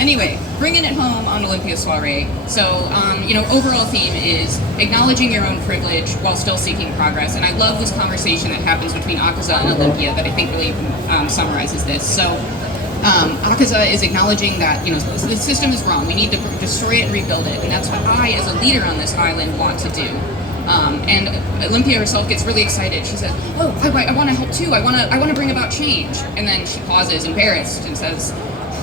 Anyway, bringing it home on Olympia Soiree. So, overall theme is acknowledging your own privilege while still seeking progress. And I love this conversation that happens between Akaza and Olympia that I think really summarizes this. So, Akaza is acknowledging that, the system is wrong. We need to destroy it and rebuild it. And that's what I, as a leader on this island, want to do. And Olympia herself gets really excited. She says, "Oh, I want to help too. I want to bring about change." And then she pauses, embarrassed, and says,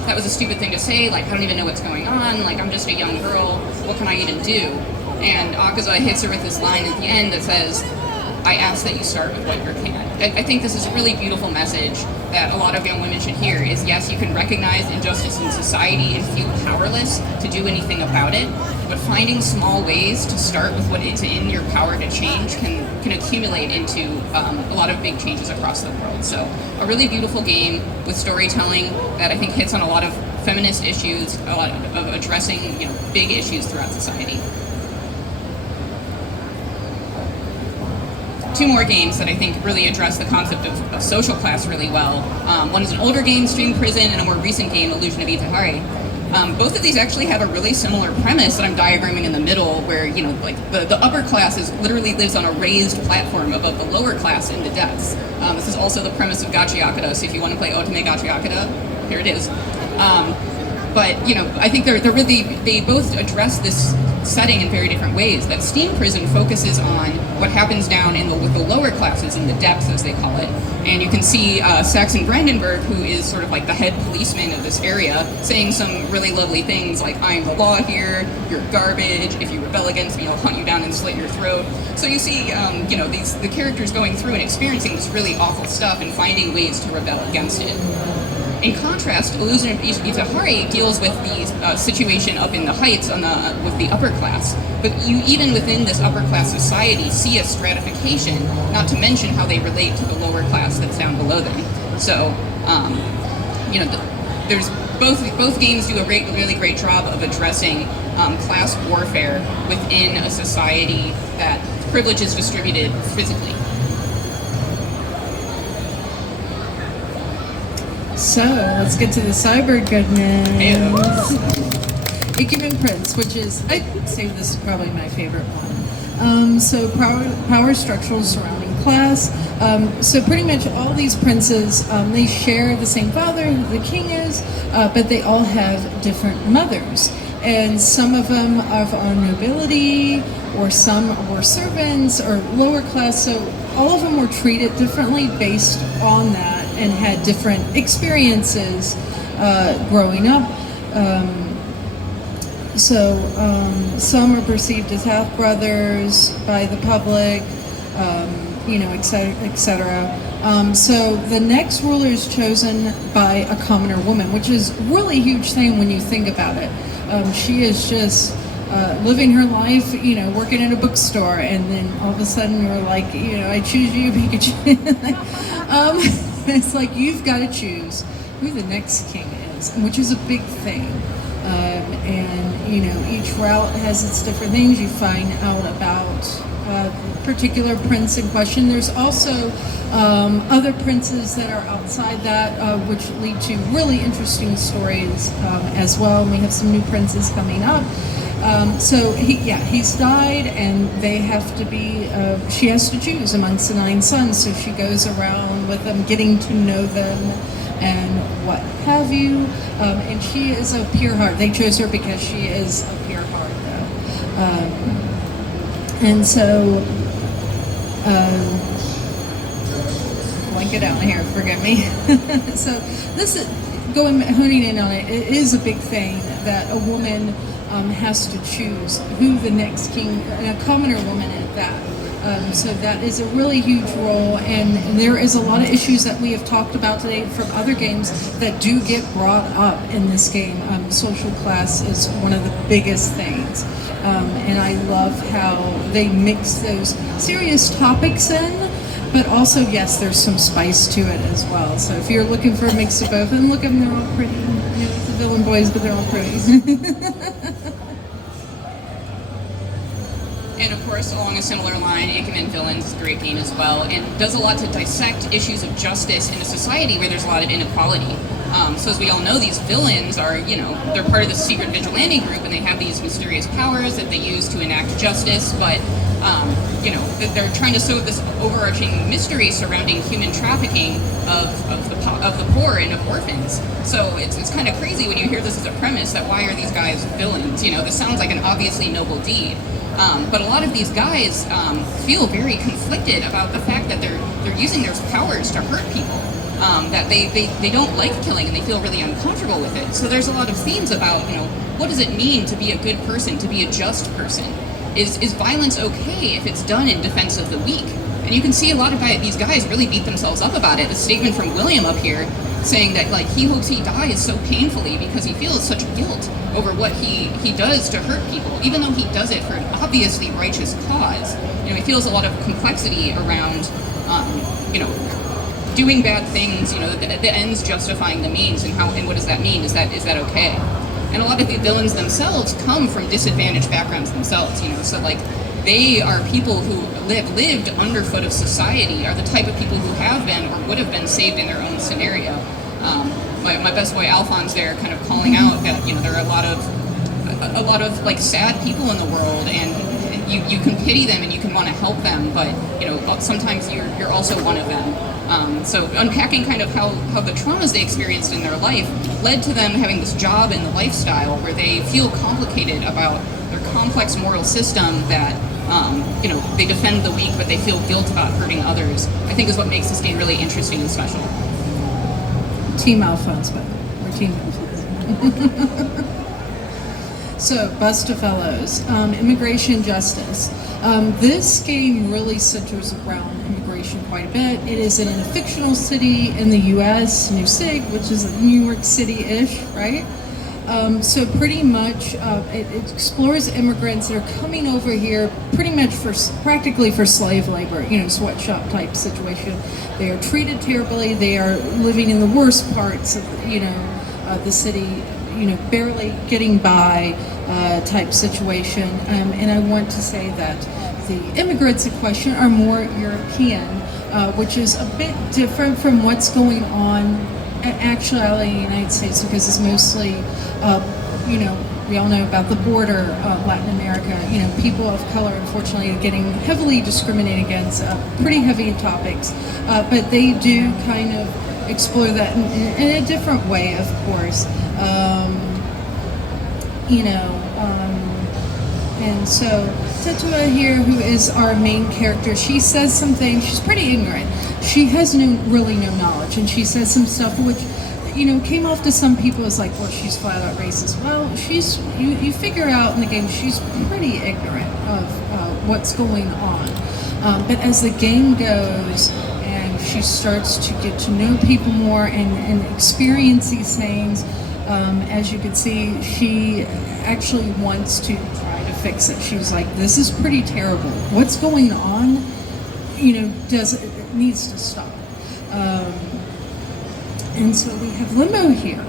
"That was a stupid thing to say. Like, I don't even know what's going on. Like, I'm just a young girl. What can I even do?" And Akaza hits her with this line at the end that says, "I ask that you start with what you can." I think this is a really beautiful message that a lot of young women should hear is, yes, you can recognize injustice in society and feel powerless to do anything about it, but finding small ways to start with what is in your power to change can accumulate into a lot of big changes across the world. So a really beautiful game with storytelling that I think hits on a lot of feminist issues, a lot of addressing big issues throughout society. Two more games that I think really address the concept of social class really well. One is an older game, String Prison, and a more recent game, Illusion of Itahari. Both of these actually have a really similar premise that I'm diagramming in the middle, where the upper class literally lives on a raised platform above the lower class in the depths. This is also the premise of Gachi Akada, so if you want to play Otome Gachi Akada, here it is. But I think they both address this setting in very different ways. That Steam Prison focuses on what happens down with the lower classes, in the depths as they call it. And you can see Saxon Brandenburg, who is sort of like the head policeman of this area, saying some really lovely things like, "I'm the law here, you're garbage, if you rebel against me, I'll hunt you down and slit your throat." So you see, the characters going through and experiencing this really awful stuff and finding ways to rebel against it. In contrast, Illusion of Itahari deals with the situation up in the heights with the upper class. But you, even within this upper class society, see a stratification, not to mention how they relate to the lower class that's down below them. So, there's both games do a really great job of addressing class warfare within a society that privilege is distributed physically. So, let's get to the cyber goodness. Ikemen Prince, which is, I'd say this is probably my favorite one. So power structures surrounding class. So pretty much all these princes, they share the same father, who the king is, but they all have different mothers. And some of them are on nobility, or some were servants, or lower class. So all of them were treated differently based on that, and had different experiences growing up. Some are perceived as half-brothers by the public, et cetera, et cetera. So the next ruler is chosen by a commoner woman, which is a really huge thing when you think about it. She is just living her life, working at a bookstore, and then all of a sudden you're like, I choose you, Pikachu. It's like you've got to choose who the next king is, which is a big thing. Each route has its different things. You find out about the particular prince in question. There's also other princes that are outside that, which lead to really interesting stories as well. And we have some new princes coming up. He's died, and they have to be, she has to choose amongst the 9 sons, so she goes around with them, getting to know them, and what have you, and she is a pure heart. They chose her because she is a pure heart, though. Blank it out here, forgive me. So this is, honing in on it, it is a big thing that a woman has to choose who the next king, and a commoner woman at that. So that is a really huge role, and there is a lot of issues that we have talked about today from other games that do get brought up in this game. Social class is one of the biggest things, and I love how they mix those serious topics in, but also, yes, there's some spice to it as well. So if you're looking for a mix of both, and look at them, they're all pretty. It's the villain boys, but they're all pretty. And of course, along a similar line, Ikemen Villains is a great game as well, and does a lot to dissect issues of justice in a society where there's a lot of inequality. So as we all know, these villains are, they're part of the secret vigilante group, and they have these mysterious powers that they use to enact justice, but, they're trying to solve this overarching mystery surrounding human trafficking of the poor and of orphans. So it's kind of crazy when you hear this as a premise, that why are these guys villains? This sounds like an obviously noble deed. But a lot of these guys feel very conflicted about the fact that they're using their powers to hurt people. That they don't like killing, and they feel really uncomfortable with it. So there's a lot of themes about, what does it mean to be a good person, to be a just person? Is violence okay if it's done in defense of the weak? And you can see a lot of these guys really beat themselves up about it. The statement from William up here saying that he hopes he dies so painfully because he feels such guilt over what he does to hurt people, even though he does it for an obviously righteous cause. He feels a lot of complexity around, doing bad things. The ends justifying the means, and what does that mean? Is that okay? And a lot of the villains themselves come from disadvantaged backgrounds themselves. So they are people who lived underfoot of society, are the type of people who have been or would have been saved in their own scenario. My best boy Alphonse there, kind of calling out that there are a lot of sad people in the world, and you can pity them and you can want to help them, but sometimes you're also one of them. So unpacking kind of how the traumas they experienced in their life led to them having this job and the lifestyle where they feel complicated about their complex moral system that they defend the weak, but they feel guilt about hurting others. I think is what makes this game really interesting and special. Team Alphonse, but we're Team Alphonse. So, Busta Fellows, immigration justice. This game really centers around immigration quite a bit. It is in a fictional city in the U.S., New Sig, which is New York City-ish, right? So pretty much it explores immigrants that are coming over here pretty much practically for slave labor, sweatshop type situation. They are treated terribly. They are living in the worst parts of, the city, barely getting by type situation. And I want to say that the immigrants in question are more European, which is a bit different from what's going on actually in the United States, because it's mostly, we all know about the border, Latin America, people of color unfortunately are getting heavily discriminated against, pretty heavy topics, but they do kind of explore that in a different way, of course. And so Tetua here, who is our main character, she says some things. She's pretty ignorant. She has really no knowledge, and she says some stuff which, came off to some people as like, well, she's flat out racist. Well, you figure out in the game she's pretty ignorant of what's going on. But as the game goes and she starts to get to know people more and experience these things, as you can see, she actually wants to try to fix it. She was like, this is pretty terrible. What's going on, it needs to stop. And so we have Limbo here.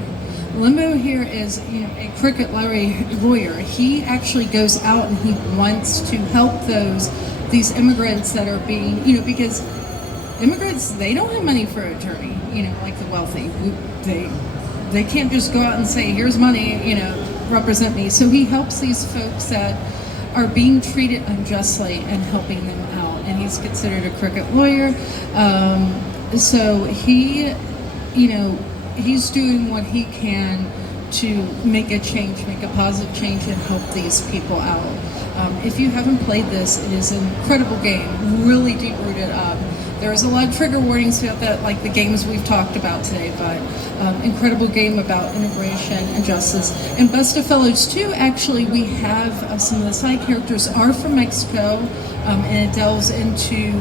Limbo here is, a cricket lawyer. He actually goes out and he wants to help these immigrants that are being, because immigrants, they don't have money for an attorney, like the wealthy. They can't just go out and say, here's money, represent me. So he helps these folks that are being treated unjustly and helping them out. And he's considered a cricket lawyer. So he, he's doing what he can to make a change, make a positive change and help these people out. If you haven't played this, it is an incredible game, really deep-rooted. There's a lot of trigger warnings about that, like the games we've talked about today, but incredible game about immigration and justice. And Busta Fellows 2, actually, we have some of the side characters are from Mexico, and it delves into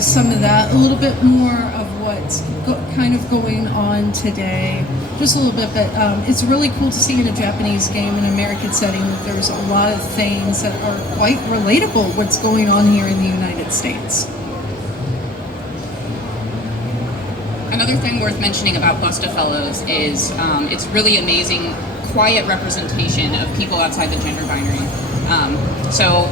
some of that, a little bit more of what's kind of going on today, just a little bit, but it's really cool to see in a Japanese game, in an American setting, that there's a lot of things that are quite relatable, what's going on here in the United States. Another thing worth mentioning about Busta Fellows is it's really amazing, quiet representation of people outside the gender binary. So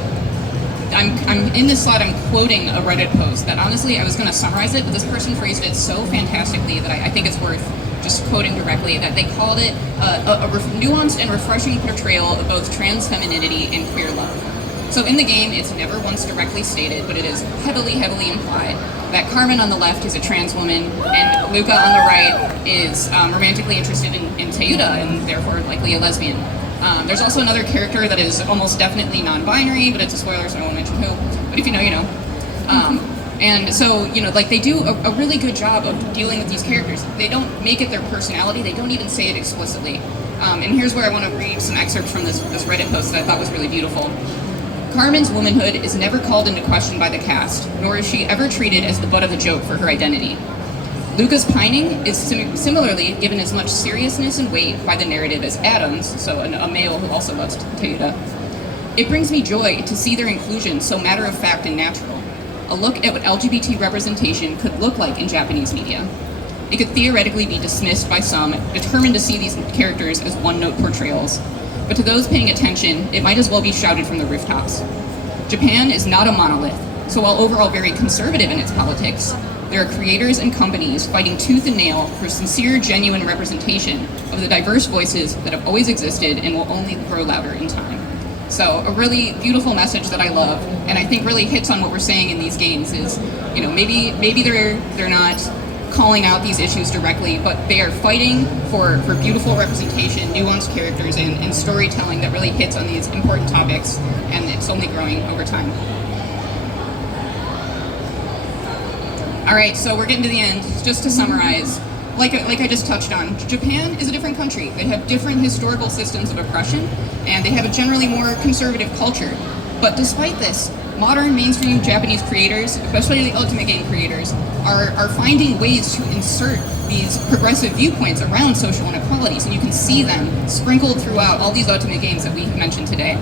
I'm in this slide, I'm quoting a Reddit post that honestly I was going to summarize it, but this person phrased it so fantastically that I think it's worth just quoting directly, that they called it a nuanced and refreshing portrayal of both trans femininity and queer love. So in the game, it's never once directly stated, but it is heavily, heavily implied that Carmen on the left is a trans woman, and Luca on the right is romantically interested in Teuta, and therefore likely a lesbian. There's also another character that is almost definitely non-binary, but it's a spoiler, so I won't mention who. But if you know, you know. And so, they do a really good job of dealing with these characters. They don't make it their personality, they don't even say it explicitly. And here's where I want to read some excerpts from this Reddit post that I thought was really beautiful. Carmen's womanhood is never called into question by the cast, nor is she ever treated as the butt of a joke for her identity. Luca's pining is similarly given as much seriousness and weight by the narrative as Adam's, so a male who also loves Teuta. It brings me joy to see their inclusion so matter-of-fact and natural, a look at what LGBT representation could look like in Japanese media. It could theoretically be dismissed by some, determined to see these characters as one-note portrayals, but to those paying attention, it might as well be shouted from the rooftops. Japan is not a monolith, so while overall very conservative in its politics, there are creators and companies fighting tooth and nail for sincere, genuine representation of the diverse voices that have always existed and will only grow louder in time. So a really beautiful message that I love, and I think really hits on what we're saying in these games is, maybe they're not calling out these issues directly, but they are fighting for beautiful representation, nuanced characters, and storytelling that really hits on these important topics, and it's only growing over time. All right, so we're getting to the end. Just to summarize, like I just touched on, Japan is a different country. They have different historical systems of oppression, and they have a generally more conservative culture. But despite this, modern mainstream Japanese creators, especially the Otome game creators, are finding ways to insert these progressive viewpoints around social inequalities, and you can see them sprinkled throughout all these Otome games that we mentioned today.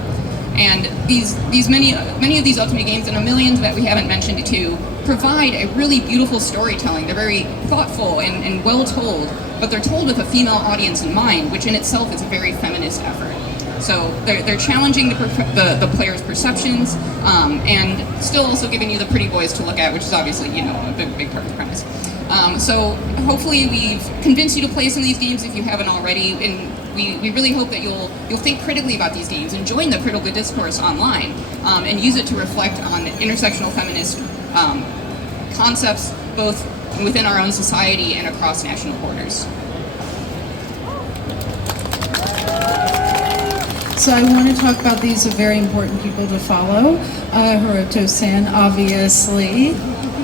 And many of these Otome games, and a million that we haven't mentioned too, provide a really beautiful storytelling. They're very thoughtful and well told, but they're told with a female audience in mind, which in itself is a very feminist effort. So they're challenging the player's perceptions, and still also giving you the pretty boys to look at, which is obviously a big part of the premise. So hopefully we've convinced you to play some of these games if you haven't already, and we really hope that you'll think critically about these games and join the critical discourse online, and use it to reflect on intersectional feminist concepts both within our own society and across national borders. So I want to talk about these very important people to follow. Hiroto-san, obviously.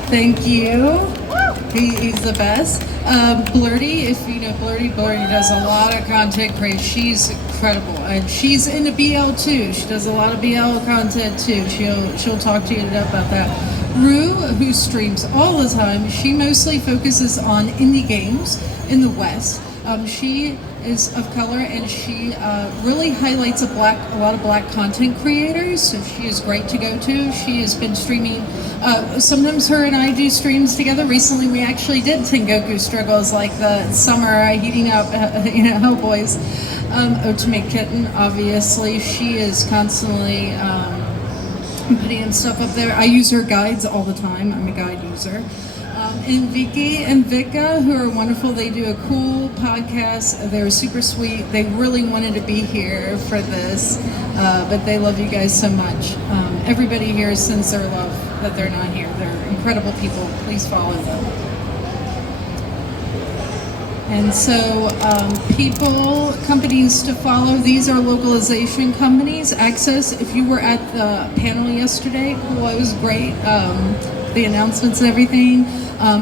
Thank you. He's the best. Blurty, if you know Blurty does a lot of content creation. She's incredible, and she's into BL too. She does a lot of BL content too. She'll talk to you about that. Rue, who streams all the time, she mostly focuses on indie games in the West. She is of color, and she really highlights a lot of black content creators, so she is great to go to. She has been streaming, sometimes her and I do streams together. Recently we actually did Tengoku Struggles, like the summer heating up, Hellboys. Otome Kitten, obviously, she is constantly putting stuff up there. I use her guides all the time. I'm a guide user. And Vicky and Vika, who are wonderful. They do a cool podcast. They're super sweet. They really wanted to be here for this, but they love you guys so much. Everybody here sends their love that they're not here. They're incredible people. Please follow them. And so companies to follow, these are localization companies. Access, if you were at the panel yesterday, cool, it was great. The announcements and everything.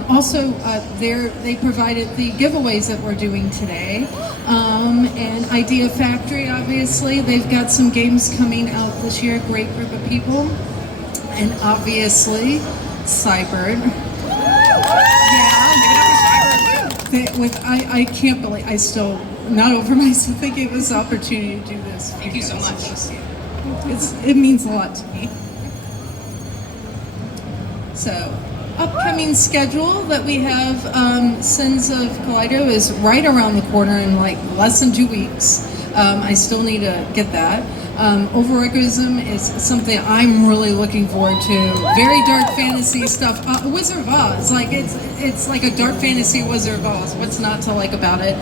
Also, they provided the giveaways that we're doing today. And Idea Factory, obviously, they've got some games coming out this year, great group of people. And obviously, Cyberd. I can't believe, I still not over myself thinking of this opportunity to do this. Thank you so much. It means a lot to me. So, upcoming schedule that we have, Sins of Kaleido is right around the corner in like less than 2 weeks. I still need to get that. Overegoism is something I'm really looking forward to. Very dark fantasy stuff. Wizard of Oz, like it's like a dark fantasy Wizard of Oz. What's not to like about it?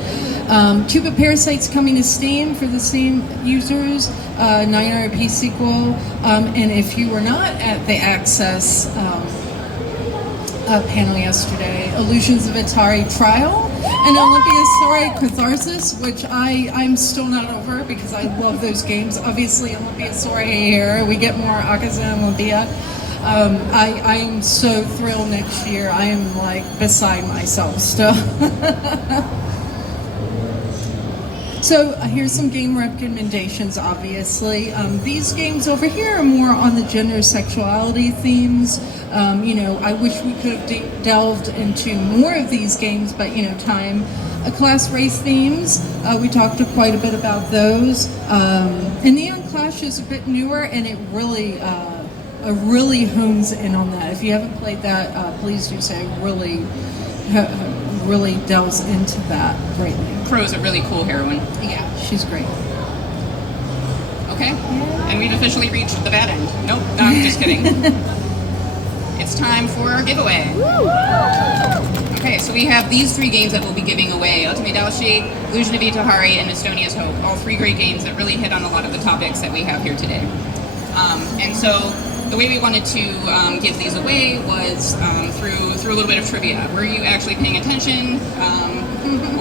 Cupid Parasite's coming to Steam for the Steam users. 9RP sequel. And if you were not at the Access panel yesterday, Illusions of Atari Trial and Olympia Story Catharsis, which I'm still not over because I love those games. Obviously, Olympia Story here, we get more Akaza and Olympia. I'm so thrilled next year. I am like beside myself still. So here's some game recommendations, obviously. These games over here are more on the gender sexuality themes. I wish we could have delved into more of these games, but time. Class race themes, we talked quite a bit about those. And Neon Clash is a bit newer, and it really hones in on that. If you haven't played that, please do so. Really delves into that greatly. Crow's a really cool heroine. Yeah, she's great. Okay, and we've officially reached the bad end. Nope, no, I'm just kidding. It's time for our giveaway. Okay, so we have these three games that we'll be giving away: Otome Daoshi, Illusion of Itahari, and Estonia's Hope. All three great games that really hit on a lot of the topics that we have here today. And so the way we wanted to give these away was through a little bit of trivia. Were you actually paying attention,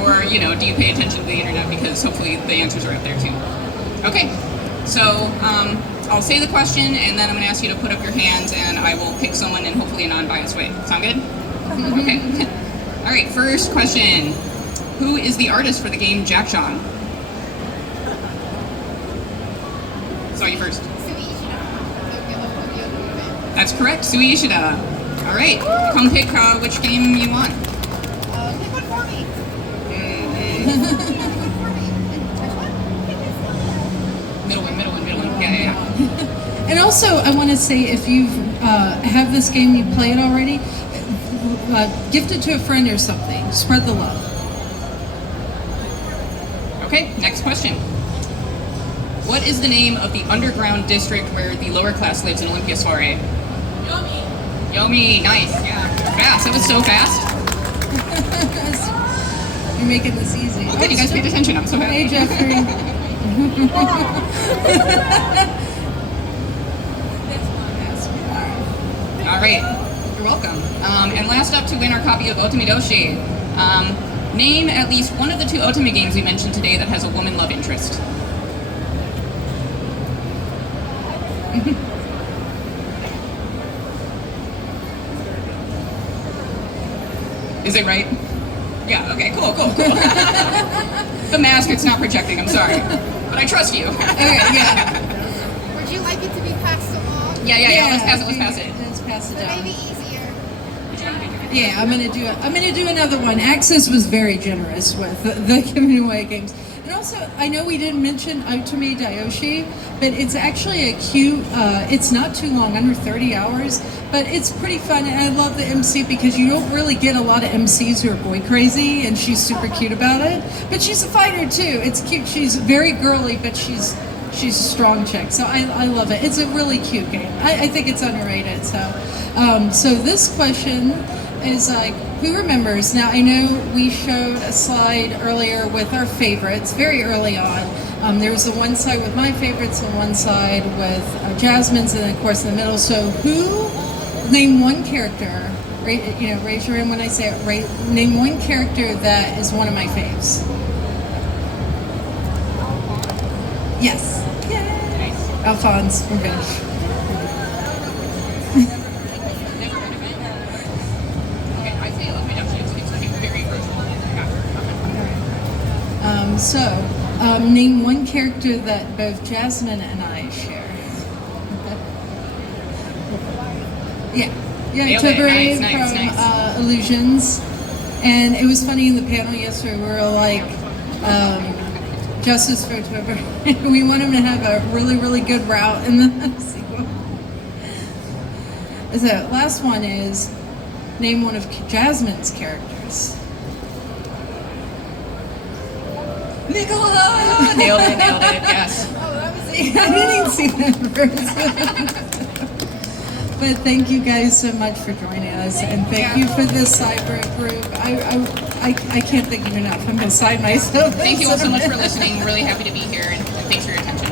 or do you pay attention to the internet? Because hopefully the answers are out there too. Okay, so I'll say the question, and then I'm going to ask you to put up your hands, and I will pick someone in hopefully a non-biased way. Sound good? Okay. All right. First question: who is the artist for the game Jackson? Saw you first. That's correct, Sui Ishida. All right, come pick which game you want. Pick one for me. Middle one. Yeah. And also, I want to say, if you have this game, you play it already, gift it to a friend or something. Spread the love. Okay, next question. What is the name of the underground district where the lower class lives in Olympia Soiree? Yomi, nice. Yeah, fast. That was so fast. You're making this easy. Okay, you guys paid attention. I'm so happy. Hey, Jeffrey. All right, you're welcome. And last up to win our copy of Otome Doshi, name at least one of the two Otome games we mentioned today that has a woman love interest. Is it right? Yeah, okay, cool. The mask, it's not projecting, I'm sorry. But I trust you. Okay, yeah. Would you like it to be passed along? Yeah, let's pass it. Let's pass it Or down. maybe easier. Yeah, I'm gonna do another one. Access was very generous with the giving away games. And also, I know we didn't mention Otome Daoshi, but it's actually a cute, it's not too long, under 30 hours, but it's pretty fun, and I love the MC because you don't really get a lot of MCs who are boy crazy, and she's super cute about it. But she's a fighter too. It's cute. She's very girly, but she's a strong chick. So I love it. It's a really cute game. I think it's underrated. So this question is like, who remembers? Now, I know we showed a slide earlier with our favorites very early on. There was the one side with my favorites and one side with Jasmine's, and of course in the middle. So who, name one character, raise your hand when I say it, name one character that is one of my faves. Yes. Yay. Nice. Alphonse, we're good. Okay, I say Otome Daoshi. It's very virtual. Name one character that both Jasmine and I share. Yeah, Nailed it. Tiberi Nice. from Illusions. And it was funny in the panel yesterday, we were like, Justice for Tiberi. We want him to have a really, really good route in the sequel. So, last one is, name one of Jasmine's characters. Nicola! Nailed it, yes. Oh, that was I didn't see that first. But thank you guys so much for joining us, and thank you for this cyber group. I can't thank you enough. I'm beside myself. Thank you all so much for listening. We're really happy to be here, and thanks for your attention.